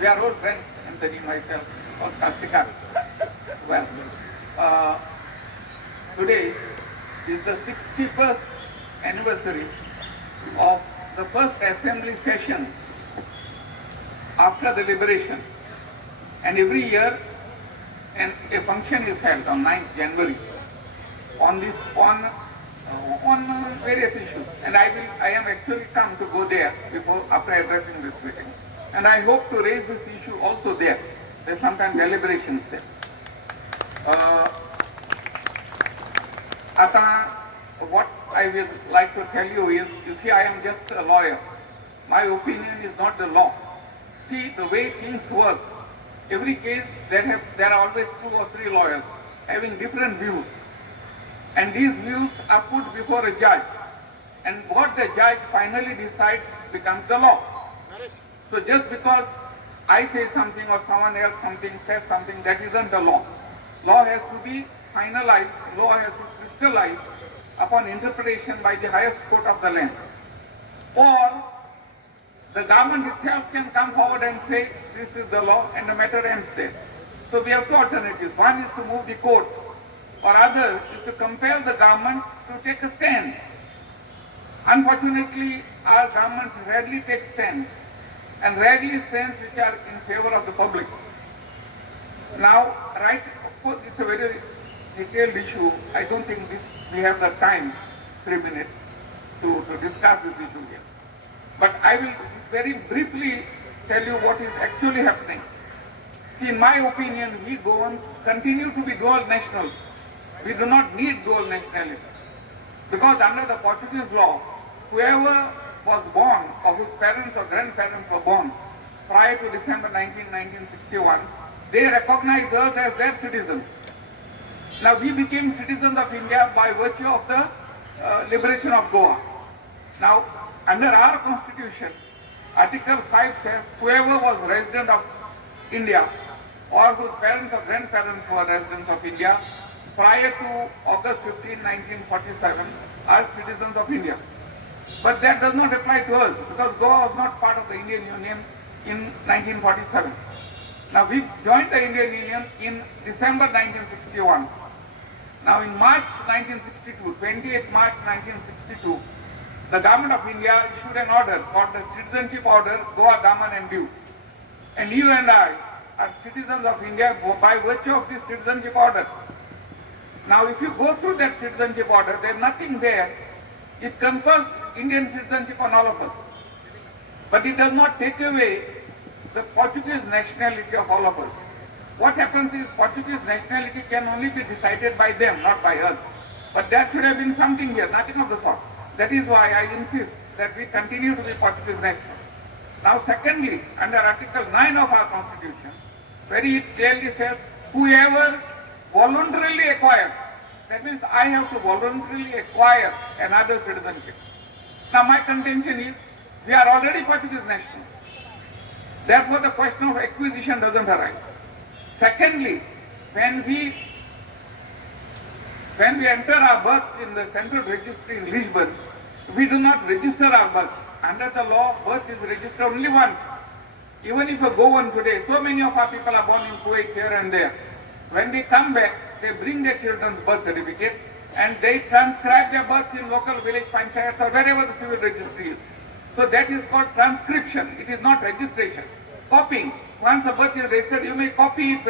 We are all friends, Anthony, myself, all Sastikas. Well, today is the 61st anniversary of the first assembly session after the liberation. And every year a function is held on 9th January on various issues. And I am actually come to go there after addressing this meeting. And I hope to raise this issue also there. There's sometimes deliberations there. What I would like to tell you is, you see, I am just a lawyer. My opinion is not the law. See, the way things work, every case there are always 2 or 3 lawyers having different views. And these views are put before a judge. And what the judge finally decides becomes the law. So just because I say something or someone else says something, that isn't the law. Law has to be finalized, law has to crystallize upon interpretation by the highest court of the land. Or the government itself can come forward and say, this is the law, and the matter ends there. So we have 2 alternatives. One is to move the court, or other is to compel the government to take a stand. Unfortunately, our governments rarely take stands, and rarely stands which are in favor of the public. Now, of course, it's a very detailed issue. I don't think we have the time, 3 minutes, to discuss this issue here. But I will very briefly tell you what is actually happening. See, in my opinion, we Goans continue to be dual nationals. We do not need dual nationality. Because under the Portuguese law, whoever was born, or whose parents or grandparents were born prior to December 1961, they recognize us as their citizens. Now we became citizens of India by virtue of the liberation of Goa. Now under our constitution, Article 5 says whoever was resident of India or whose parents or grandparents were residents of India prior to August 15, 1947 are citizens of India. But that does not apply to us because Goa was not part of the Indian Union in 1947. Now we joined the Indian Union in December 1961. Now in March 1962, 28 March 1962, the government of India issued an order called the Citizenship Order, Goa, Daman and Diu. And you and I are citizens of India by virtue of this citizenship order. Now if you go through that citizenship order, there is nothing there. It confers Indian citizenship on all of us. But it does not take away the Portuguese nationality of all of us. What happens is Portuguese nationality can only be decided by them, not by us. But there should have been something here, nothing of the sort. That is why I insist that we continue to be Portuguese national. Now secondly, under Article 9 of our Constitution, very clearly says, whoever voluntarily acquires, that means I have to voluntarily acquire another citizenship. Now my contention is, we are already Portuguese nationals. Therefore the question of acquisition doesn't arise. Secondly, when we enter our births in the central registry in Lisbon, we do not register our births. Under the law, birth is registered only once. Even if you go on today, so many of our people are born in Kuwait here and there. When they come back, they bring their children's birth certificate and they transcribe their births in local village panchayats or wherever the civil registry is. So that is called transcription. It is not registration. Copying. Once a birth is registered, you may copy it